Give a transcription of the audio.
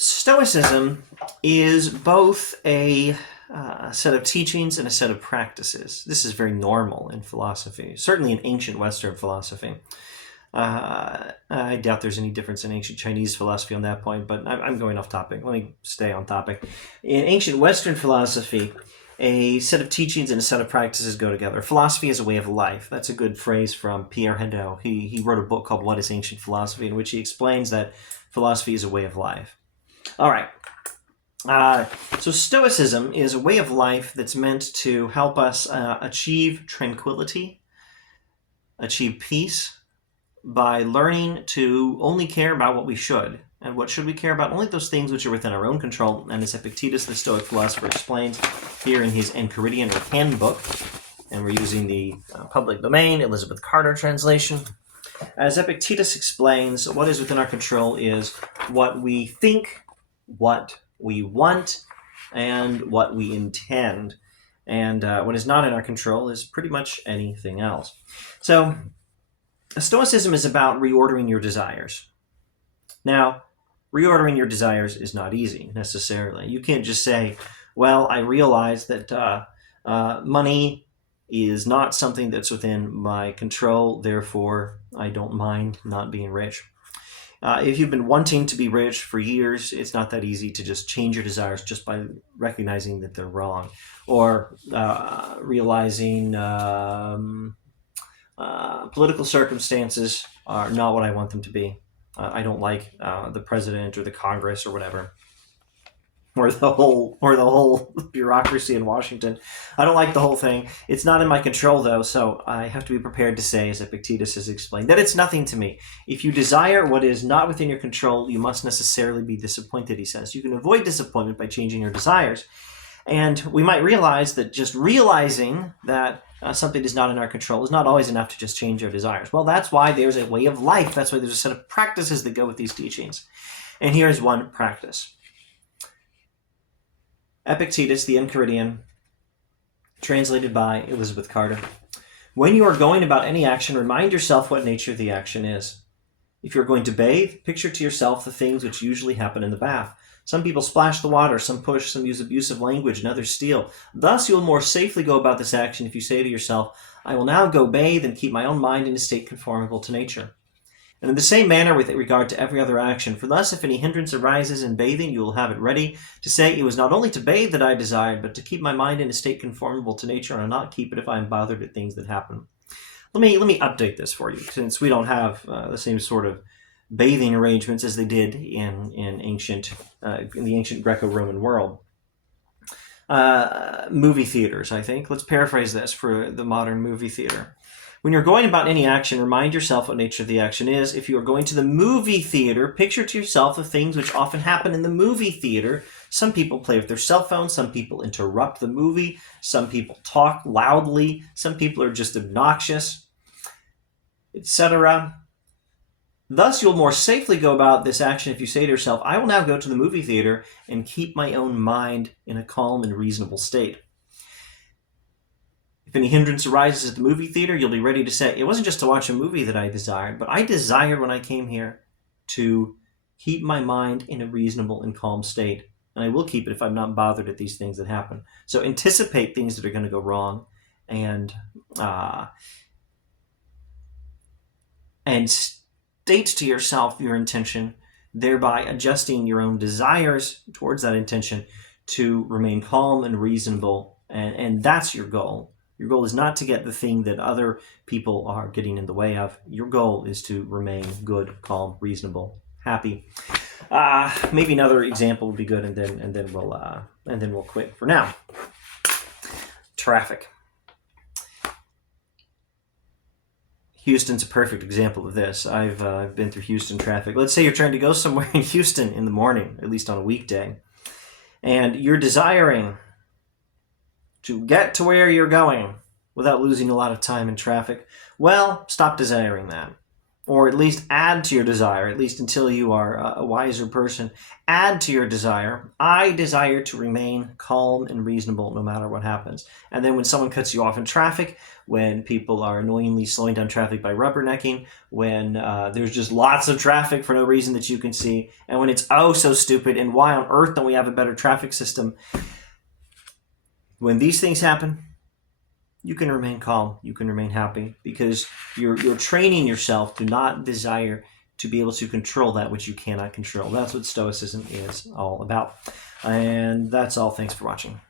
Stoicism is both a set of teachings and a set of practices. This is very normal in philosophy, certainly in ancient Western philosophy. I doubt there's any difference in ancient Chinese philosophy on that point, but I'm going off topic. Let me stay on topic. In ancient Western philosophy, a set of teachings and a set of practices go together. Philosophy is a way of life. That's a good phrase from Pierre Hadot. He wrote a book called What is Ancient Philosophy, in which he explains that philosophy is a way of life. All right. So Stoicism is a way of life that's meant to help us achieve tranquility, achieve peace, by learning to only care about what we should. And what should we care about? Only those things which are within our own control. And as Epictetus, the Stoic philosopher, explains here in his Enchiridion or Handbook, and we're using the public domain, Elizabeth Carter translation. As Epictetus explains, what is within our control is what we think, what we want, and what we intend. And what is not in our control is pretty much anything else. So Stoicism is about reordering your desires. Now, reordering your desires is not easy, necessarily. You can't just say, well, I realize that money is not something that's within my control, therefore I don't mind not being rich. If you've been wanting to be rich for years, it's not that easy to just change your desires just by recognizing that they're wrong, or realizing political circumstances are not what I want them to be. I don't like the president or the Congress or whatever, or the whole bureaucracy in Washington. I don't like the whole thing. It's not in my control, though, so I have to be prepared to say, as Epictetus has explained, that it's nothing to me. If you desire what is not within your control, you must necessarily be disappointed, he says. You can avoid disappointment by changing your desires. And we might realize that just realizing that something is not in our control is not always enough to just change our desires. Well, that's why there's a way of life. That's why there's a set of practices that go with these teachings. And here's one practice. Epictetus, the Enchiridion, translated by Elizabeth Carter. When you are going about any action, remind yourself what nature the action is. If you're going to bathe, picture to yourself the things which usually happen in the bath. Some people splash the water, some push, some use abusive language, and others steal. Thus you will more safely go about this action if you say to yourself, I will now go bathe and keep my own mind in a state conformable to nature. And in the same manner with regard to every other action, for thus if any hindrance arises in bathing, you will have it ready to say, it was not only to bathe that I desired, but to keep my mind in a state conformable to nature, and not keep it if I am bothered at things that happen. Let me update this for you, since we don't have the same sort of bathing arrangements as they did in the ancient Greco-Roman world. Movie theaters, I think. Let's paraphrase this for the modern movie theater. When you're going about any action, remind yourself what nature of the action is. If you are going to the movie theater, picture to yourself the things which often happen in the movie theater. Some people play with their cell phones, some people interrupt the movie, some people talk loudly, some people are just obnoxious, etc. Thus, you'll more safely go about this action if you say to yourself, I will now go to the movie theater and keep my own mind in a calm and reasonable state. If any hindrance arises at the movie theater, you'll be ready to say, it wasn't just to watch a movie that I desired, but I desired when I came here to keep my mind in a reasonable and calm state. And I will keep it if I'm not bothered at these things that happen. So anticipate things that are going to go wrong, and state to yourself your intention, thereby adjusting your own desires towards that intention to remain calm and reasonable. And that's your goal. Your goal is not to get the thing that other people are getting in the way of. Your goal is to remain good, calm, reasonable, happy. Maybe another example would be good, and then we'll quit for now. Traffic. Houston's a perfect example of this. I've been through Houston traffic. Let's say you're trying to go somewhere in Houston in the morning, at least on a weekday, and you're desiring to get to where you're going without losing a lot of time in traffic. Well, stop desiring that. or at least add to your desire, at least until you are a wiser person, add to your desire, I desire to remain calm and reasonable no matter what happens. And then when someone cuts you off in traffic, when people are annoyingly slowing down traffic by rubbernecking, when there's just lots of traffic for no reason that you can see, and when it's oh so stupid, and why on earth don't we have a better traffic system? When these things happen, you can remain calm, you can remain happy, because you're training yourself to not desire to be able to control that which you cannot control. That's what Stoicism is all about. And that's all. Thanks for watching.